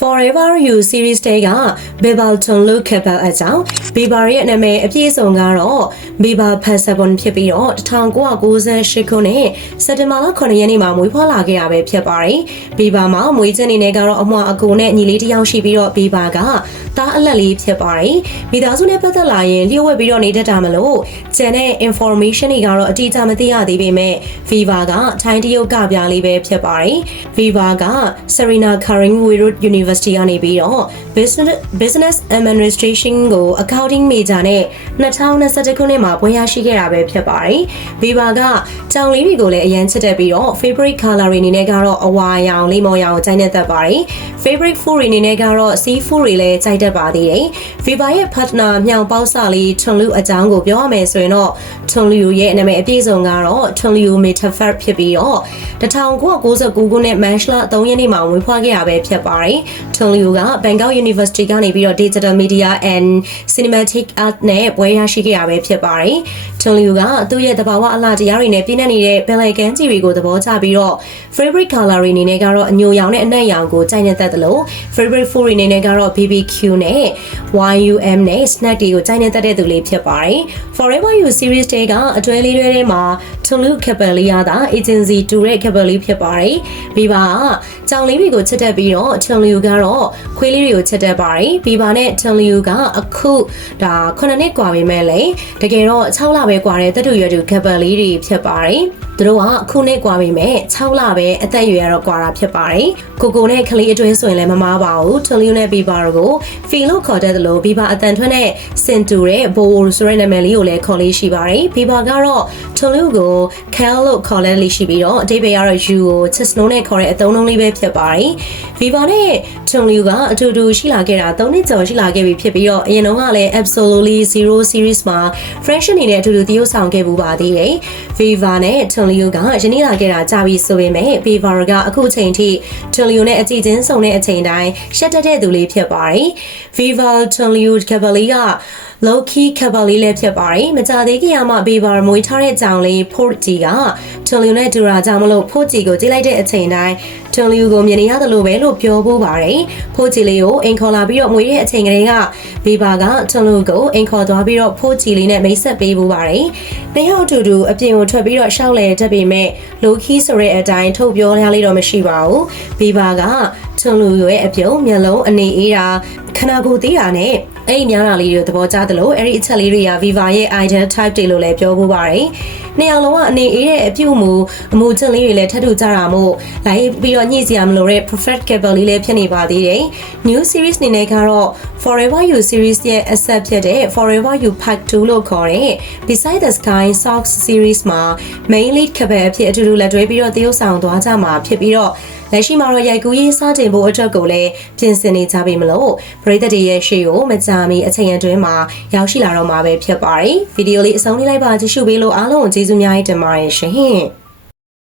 Forever You series တဲက Bebalton Look Couple အကြောင်း Bieber ရဲ့နာမည်အပြည့်စုံကတော့ Bieber Passabon ဖြစ်ပြီးတော့1998ခုနှစ်စက်တင်ဘာလ9ရက်နေ့မှာမွေးဖွားလာခဲ့တာပဲဖြစ်ပါတယ်။ Bieber မှာမွေးချင်းအနေနဲ့ကတော့အမွှာအကိုနဲ့ညီလေးတစ်ယောက်ရှိပြီးတော့ Bieber ကသားအလက်လေးဖြစ်ပါတယ်။မိသားစုနဲ့ပတ်သက်လာရင်လျှို့ဝှက်ပြီးတော့နေတတ်တာမလို့ကျန်တဲ့ information တွေကတော့အတိအကျမသိရသေးပေမဲ့ Viva ကထိုင်းတရုတ်ကပြလေးပဲဖြစ်ပါတယ်။ Viva က Serena Karin Wirut University ကနေပြီးတော့ Business Business Administration ကို Accounting Major နဲ့2021ခုနှစ်မှာဘွဲ့ရရှိခဲ့တာပဲဖြစ်ပါတယ်။ Viva ကကြောင်လေးတွေကိုလည်းအရန်ချစ်တတ်ပြီးတော့ favorite color တွေအနေနဲ့ကတော့အဝါရောင်လေးမော်ရောင်ကိုကြိုက်နေတတ်ပါတယ်။ favorite food တွေအနေနဲ့ကတော့ seafood တွေလည်းကြိုက်တတ်ပါသေးတယ်။ Viva ရဲ့ partner မြောင်ပေါက်စာလေးထွန်လူအကြောင်းကိုပြောရမယ်ဆိုရင်တော့ထွန်လူရဲ့နာမည်အပြည့်စုံကတော့ထွန်လူ Metaphor ဖြစ်ပြီးတော့1999ခုနှစ် March လ3ရက်နေ့မှာဝင်ဖွားခဲ့တာပဲဖြစ်ပါတယ်။ထွန်လူက Bangkok University ကနေပြီးတော့ Digital Media and Cinematic Art နဲ့ဘွဲ့ရရှိခဲ့တာပဲဖြစ်ပါတယ်။ထွန်လူကသူ့ရဲ့တဘာဝအလှတရားတွေနဲ့ပြည့်နှက်နေတဲ့ဘယ်လကန်ကြီးတွေကိုသဘောကျပြီးတော့ favorite color တွေအနေနဲ့ကတော့အညိုရောင်နဲ့အနက်ရောင်ကိုကြိုက်နေတတ်တယ်လို့ favorite food တွေအနေနဲ့ကတော့ BBQ နဲ့ YUM နဲ့ snack တွေကိုကြိုက်နေတတ်တဲ့သူလေးဖြစ်ပါတယ်။ Forever You series တဲကအတွဲလေးတွေထဲမှာထွန်လူ couple လေးရတာ agency တူတဲ့ couple လေးဖြစ်ပါတယ်။ Viva ကကြောင်လေးတွေကိုချစ်တတ်ပြီးတော့ထွန်လူကတော့ခွေးလေးတွေကိုချစ်တတ်ပါတယ်။ Viva နဲ့ထွန်လူကအခုဒါ9နှစ်กว่าပြီမဲ့လေတကယ်တော့6လပဲกว่าတဲ့တက်တူရွယ်တူ couple လေးတွေဖြစ်ပါတယ်။ သူတို့ကအခုနှစ်กว่าပြီမဲ့6လပဲအသက်အရွယ်ကတော့กว่าတာဖြစ်ပါတယ်။ကိုကိုနဲ့ကလေးအတွင်းဆိုရင်လည်းမမားပါဘူး။ထွန်လူနဲ့ Viva တို့ကိုဖီလို့ခေါ်တတ်တယ်လို့ Viva အတန်ထွက်နဲ့စင်တူတဲ့ဘိုဆိုတဲ့နာမည်လေးကိုလည်းခေါ်လေးရှိပါတယ်။ Viva ကတော့ထွန်လူကို Cal လို့ခေါ်လဲလေးရှိပြီးတော့အတိတ်ပဲကတော့ You ကို Chisno နဲ့ခေါ်တဲ့အသုံးအနှုန်းလေးပဲဖြစ်ပါတယ်။ Viva နဲ့ထွန်လူကအတူတူရှိလာခဲ့တာ3နှစ်ကျော်ရှိလာခဲ့ပြီဖြစ်ပြီးတော့အရင်တော့ကလည်း Absolutely Zero series မှာ Fresh အနေနဲ့အတူတူတရုပ်ဆောင်ခဲ့ပူပါသေးတယ်။ Viva နဲ့ထွန် လူကယနေ့လာခဲ့တာကြာပြီဆိုပေမဲ့ Viva ကအခုချိန်ထိထွန်လူနဲ့အကြည့်ချင်းစုံတဲ့အချိန်တိုင်းရှက်တက်တဲ့သူလေးဖြစ်ပါတယ်။ Viva ထွန်လူ Cavalier က low key Cavalier လည်းဖြစ်ပါတယ်။မကြသေးခင်ကမှ Viva မွေးထားတဲ့ကြောင်လေး Port G ကထွန်လူနဲ့ဒူရာကြောင့်မလို့ Port G ကိုကြည့်လိုက်တဲ့အချိန်တိုင်းထွန်လူကိုမြင်နေရတယ်လို့ပဲလို့ပြောဖို့ပါတယ်။ Port G လေးကိုအိမ်ခေါ်လာပြီးတော့မွေးတဲ့အချိန်ကလေးက Viva ကထွန်လူကိုအိမ်ခေါ်သွားပြီးတော့ Port G လေးနဲ့မိတ်ဆက်ပေးဖို့ပါတယ်။နှစ်ယောက်အတူတူအပြင်ကိုထွက်ပြီးတော့ရှောက်လဲတတ်ပေမဲ့ low key ဆိုတဲ့အတိုင်းထုတ်ပြောရလေးတော့မရှိပါဘူး။ Viva ကထွန်လူရဲ့အပြုံးမျက်လုံးအနေအေးတာခနာကိုသေးတာနဲ့ အဲ့ဒီများတာလေးတွေသဘောကျသလိုအဲ့ဒီအချက်လေးတွေက Viva ရဲ့ idol type တွေလို့လည်းပြောဖို့ပါတယ်။နှစ်ယောက်လုံးကအနေအေးတဲ့အပြုတ်မူအမူချက်လေးတွေလည်းထပ်တူကြတာမို့လိုက်ပြီးတော့ညှိစရာမလိုတဲ့ perfect couple လေးလည်းဖြစ်နေပါသေးတယ်။ New series အနေနဲ့ကတော့ Forever You series ရဲ့အဆက်ဖြစ်တဲ့ Forever You Part 2လို့ခေါ်တဲ့ Beside the Sky Socks series မှာ main lead couple အဖြစ်အတူတူလက်တွဲပြီးတော့သရုပ်ဆောင်သွားကြမှာဖြစ်ပြီးတော့ လက်ရှိမှာတော့ရိုက်ကူးရေးစားတင်ဖို့အတွက်ကိုလည်းပြင်ဆင်နေကြပြီမလို့ပရိသတ်တွေရဲ့ရှေ့ကိုမကြာမီအချိန်အတွင်းမှာရောက်ရှိလာတော့မှာပဲဖြစ်ပါတယ်ဗီဒီယိုလေးအဆုံးလေးလိုက်ပါကြည့်ရှုပေးလို့အားလုံးကိုကျေးဇူးများတင်ပါတယ်ရှင်